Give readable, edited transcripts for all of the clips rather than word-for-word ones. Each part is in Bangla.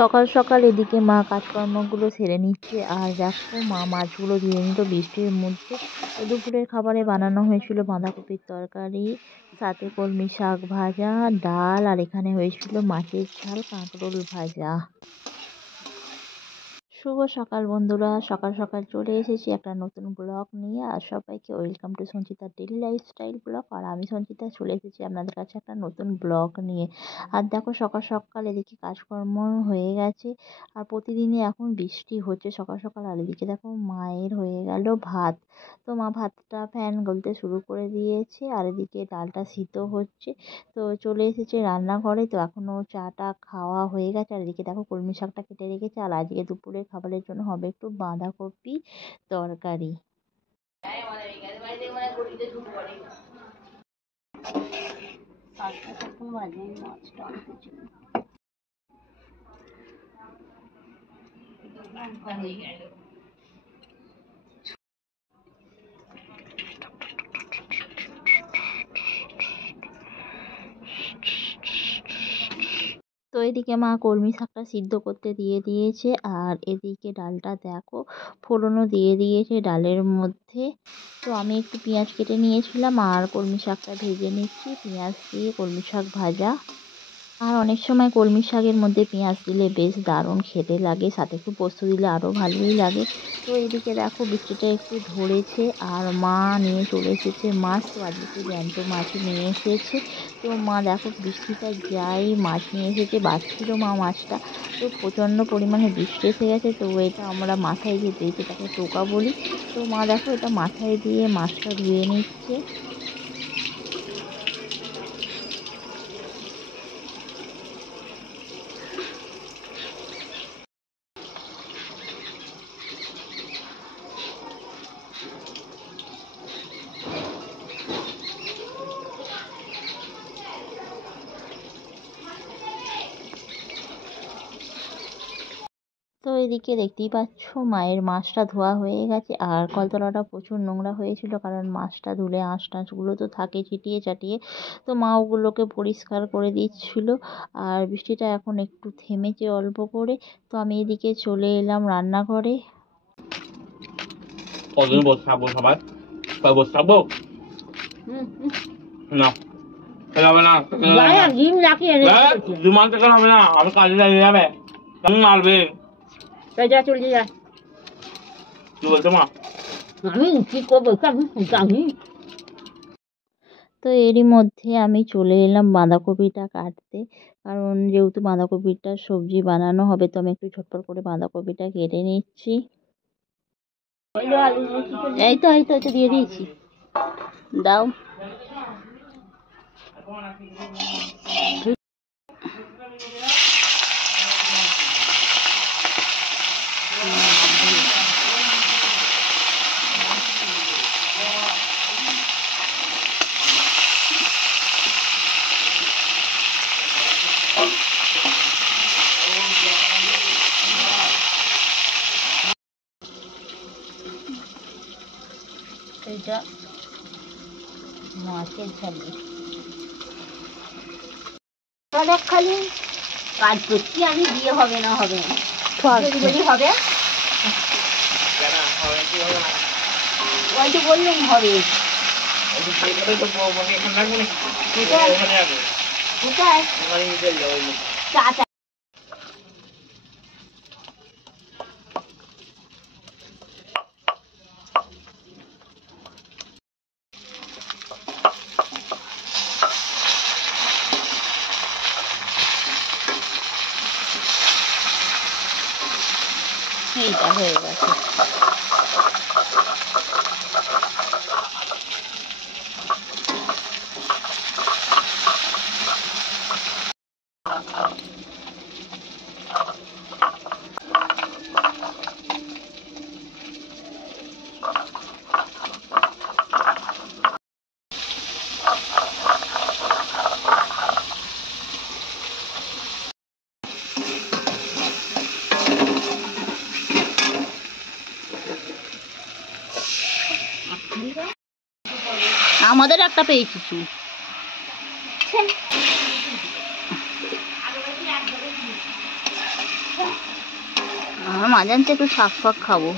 সকাল সকাল এদিকে মা কাজকর্মগুলো সেরে নিচ্ছে। আর দেখো মা মাছগুলো ধুয়ে নিল বৃষ্টির মধ্যে। তো দুপুরের খাবারে বানানো হয়েছিল বাঁধাকপির তরকারি, সাথে কলমি শাক ভাজা, ডাল, আর এখানে হয়েছিল মাছের ঝাল, কাঁকরোল ভাজা। শুভ সকাল বন্ধুরা, সকাল সকাল চলে এসেছি একটা নতুন ব্লগ নিয়ে। আর সবাইকে welcome to Sanchita daily lifestyle blog. আর আমি সঞ্চিতা চলে এসেছি আপনাদের কাছে একটা নতুন ব্লগ নিয়ে। আর দেখো সকাল সকাল এদিকে কাজকর্ম হয়ে গেছে। আর প্রতিদিনই এখন বৃষ্টি হচ্ছে সকাল সকাল। আর এদিকে দেখো মায়ের হয়ে গেল ভাত। তো মা ভাতটা ফ্যান গলতে শুরু করে দিয়েছে। আর এদিকে ডালটা সিদ্ধ হচ্ছে। তো চলে এসেছে রান্নাঘরে। তো এখনও চাটা খাওয়া হয়ে গেছে। আর এদিকে দেখো কলমি শাকটা কেটে রেখেছে। আর আজকে দুপুরের খাবারের জন্য হবে একটু বাঁধাকপি তরকারি। তো এদিকে মা কলমি শাকটা সিদ্ধ করতে দিয়ে দিয়েছে। আর এদিকে ডালটা দেখো ফোড়নও দিয়ে দিয়েছে ডালের মধ্যে। তো আমি একটু পেঁয়াজ কেটে নিয়েছিলাম আর কলমি শাকটা ভেজে নিচ্ছি, পেঁয়াজ দিয়ে কলমি শাক ভাজা। আর অনেক সময় কলমি শাকের মধ্যে পেঁয়াজ দিলে বেশ দারুণ খেতে লাগে, সাথে একটু পোস্ত দিলে আরও ভালোই লাগে। তো এদিকে দেখো বৃষ্টিটা একটু ধরেছে। আর মা নিয়ে চলে এসেছে মাছ। তো আজকে জ্যান্ত মাছই নিয়ে এসেছে। তো মা দেখো বৃষ্টিটা যাই মাছ নিয়ে এসেছে, বাছছিল মা মাছটা। তো প্রচণ্ড পরিমাণে বৃষ্টি এসে গেছে। তো এটা আমরা মাথায় যে দিয়েছি তাকে টোকা বলি। তো মা দেখো এটা মাথায় দিয়ে মাছটা ধুয়ে নিচ্ছে। তো এদিকে দেখতেই পাচ্ছ মায়ের মাছটা ধোয়া হয়ে গেছে। আর কলতলাটা প্রচুর নোংরা হয়েছিল, কারণ মাছটা ধুলে আঁশ টাঁশগুলো তো থাকে চিটিয়ে চাটিয়ে। তো মা ওগুলোকে পরিষ্কার করে দিচ্ছিল। আর বৃষ্টিটা এখন একটু থেমেছে অল্প করে। তো আমি এদিকে চলে এলাম রান্নাঘরে। বসাবো সবাই বসাবো না হবে না, ডিম রাখিয়ে বিমান থেকে হবে না, আমি কাজে লাগিয়ে যাবে কেমন মারবে যা চলে যা। কি বলছো মা? আমি কি করবো জানি। তো এরই মধ্যে আমি চলে এলাম বাঁধাকপিটা কাটতে, কারণ যেহেতু বাঁধাকপিটা সবজি বানানো হবে। তো আমি একটু ঝটপট করে বাঁধাকপিটা কেটে নিচ্ছি। এই তো দিয়ে দিয়েছি, দাও। এটা মাছের ঝালি খালি কাজ করছি আমি, দিয়ে হবে না হবে না যদি হবে ওই তো বললাম হবে। কোথায় চা এইটা হয়ে গেছে। আমাদের একটা পেয়েছি চুল। মাঝে আনছে একটু শাক ফাক খাবো।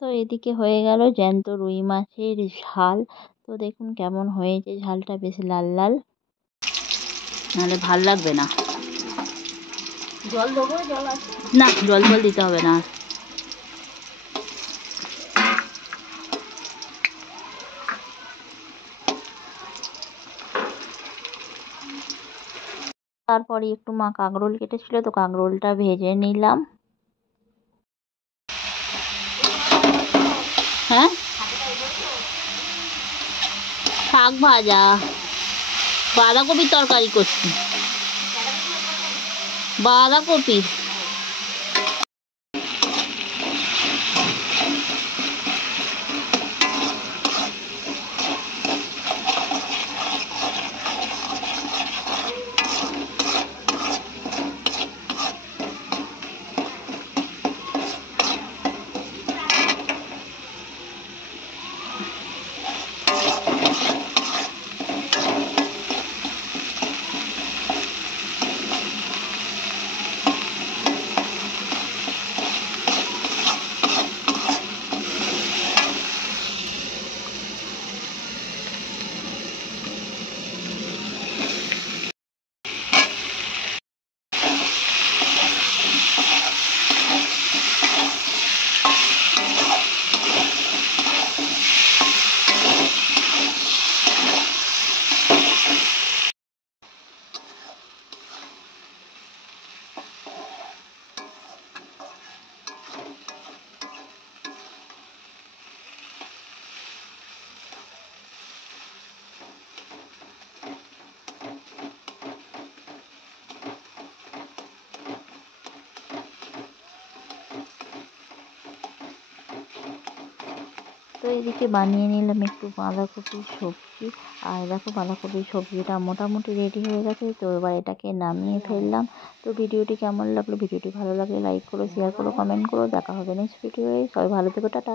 তো এদিকে হয়ে গেল জ্যান্ত রুই মাছের ঝাল। তো দেখুন কেমন হয়েছে ঝালটা, বেশ লাল লাল, নাহলে ভাল লাগবে না। জল দেবো? জল আছে না, জল দিতে হবে না। তারপরে একটু মা কাঁকরোল কেটেছিল, তো কাঁকরোলটা ভেজে নিলাম। হ্যাঁ, শাক ভাজা, বাঁধাকপির তরকারি করছি, বাঁধাকপি। তো এদিকে বানিয়ে নিলাম একটু বাঁধাকপির সবজি। আর দেখো বাঁধাকপির সবজিটা মোটামুটি রেডি হয়ে গেছে। তো এবার এটাকে নামিয়ে ফেললাম। তো ভিডিওটি কেমন লাগলো? ভিডিওটি ভালো লাগলে লাইক করো, শেয়ার করো, কমেন্ট করো। দেখা হবে নেক্সট ভিডিওয়ে। সবাই ভালো থেকো, টাটা।